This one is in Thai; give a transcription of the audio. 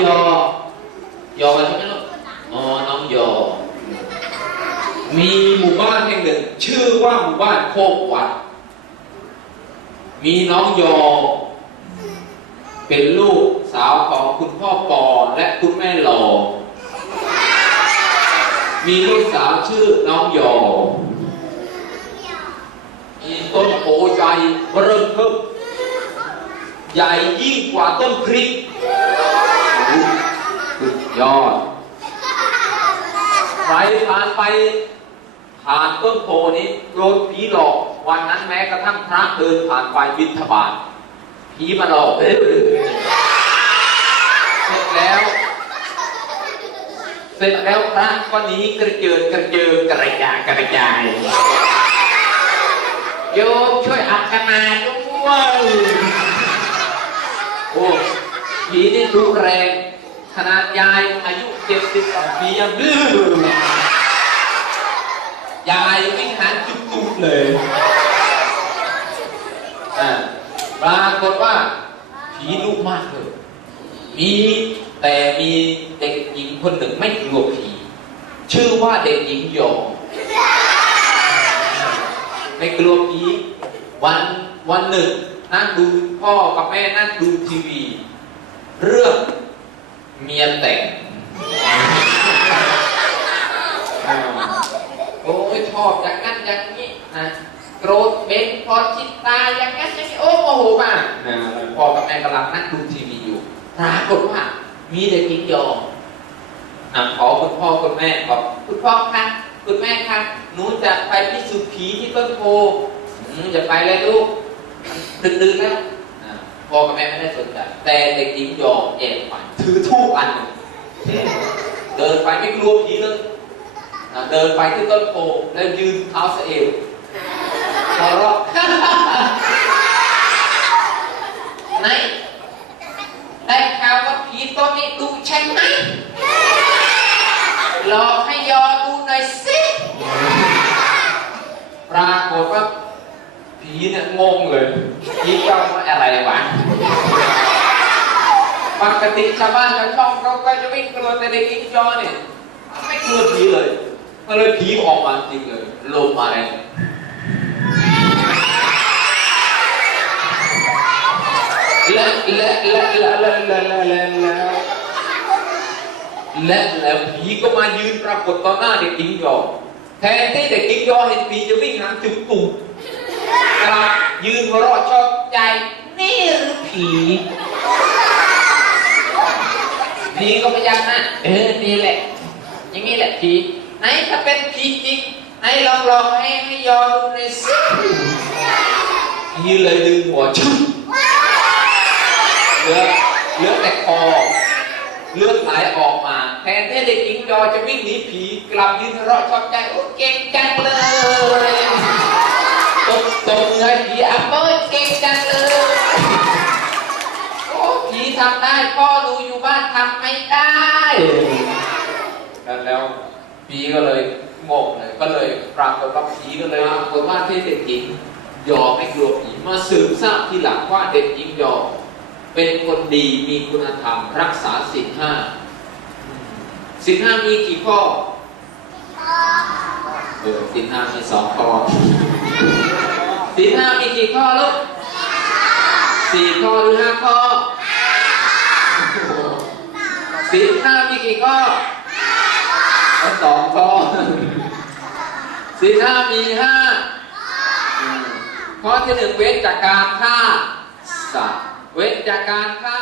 ยอยออะไรใช่ไหมลูกอ๋อน้องยอ มีหมู่บ้านแห่งหนึ่ง ชื่อว่าหมู่บ้านโคกวัด มีน้องยอ เป็นลูกสาวของคุณพ่อปอและคุณแม่หลอมีลูกสาวชื่อน้องยอมีต้นโพใหญ่เริ่มเพิ่มใหญ่ยิ่งกว่าต้นพริก ยอด ใครผ่านไปผ่านต้นโพนี้โดนผีหลอกวันนั้นแม้กระทั่งพระเดินผ่านไปบิณฑบาตผีมาหลอกเอ้ยเสร็จแล้ว เสร็จแล้วพระก็หนี้กระเจิดกระเจิงกระจายกระจายโยมช่วยอัคนาด้วยโอ้ผีนี่รุนแรง ขนาดยายอายุเจ็ดสิบปียังดื้อยายวิ่งหาจุกๆเลยปรากฏว่าผีดุมากเลยมีแต่มีเด็กหญิงคนหนึ่งไม่กลัวผีชื่อว่าเด็กหญิงหยองไม่กลัวผีวันวันหนึ่งนั่งดูพ่อกับแม่นั่งดูทีวี เรื่อง เมียแต่งอ่าโอ้ยชอบอย่างนั้นอย่างนี้นะโกรธเบนพอชิดตาอย่างนั้นอย่างนี้โอ้โมโหมากนะพ่อกับแม่กำลังนั่งดูทีวีอยู่ปรากฏว่า มีเด็กหญิงยอมนะขอคุณพ่อคุณแม่บอกคุณพ่อคะคุณแม่คะหนูจะไปพิสูจน์ผีที่ต้นโพอืมอย่าไปเลยลูกดึกดื่นแล้วนะ พ่อกับแม่ไม่ได้สนใจแต่เด็กหญิงยอมแอบไปถือทูบอันหนึ่งเดินไปไม่กลัวผีเลยนะเดินไปที่ต้นโพแล้วยืนเท้าสะเอวหัวเราะไหนได้ข่าวว่าผีตัวนี้ดูใช่ไหมลองให้ยอดูหน่อยสิ ปรากฏว่าผีเนี่ยงงเลยผีเจ้าว่าอะไรวะ ปกติชาวบ้านชาวช่องเขาก็จะไม่งกลัวแต่เด็กอิงจอเนี่ยไม่กลัวผีเลยก็เลยผีออกมาจริงเลยลมมาแรงและและและและและและและและและและแล้วผีก็มายืนปรากฏต่อหน้าเด็กหญิงยอแทนที่เด็กหญิงยอเห็นผีจะวิ่งหาจุกตูดกลับยืนหัวเราะชอบใจ นี่หรือผีผีก็พยักหน้าเออนี่แหละ อย่างนี้แหละผี ไหนถ้าเป็นผีจริงไหนลองลองให้ให้ยอดูหน่อยสิผีเลยดึงหัวชุบเหลือเหลือแต่คอเลือดไหลออกมา แทนที่เด็กหญิงยอจะวิ่งหนีผีกลับยืนหัวเราะชอบใจโอ้เก่ง ทำได้พ่อดูอยู่บ้านทำไม่ได้กันแล้วผีก็เลยงงเลยก็เลยปรากฏว่าผีก็เลยปรากฏว่าที่เด็กหญิงยอมไม่กลัวผีมาสืบทราบทีหลังว่าเด็กหญิงยอมเป็นคนดีมีคุณธรรมรักษาศีลห้าศีลห้ามีกี่ข้อเออศีลห้ามีสองข้อศีลห้ามีกี่ข้อลูกสี่ข้อหรือห้าข้อ สี่ห้ามีกี่ข้อเอาสองข้อสี่ห้ามีห้าข้อที่หนึ่งเว้นจากการฆ่าสัตว์เว้นจากการฆ่า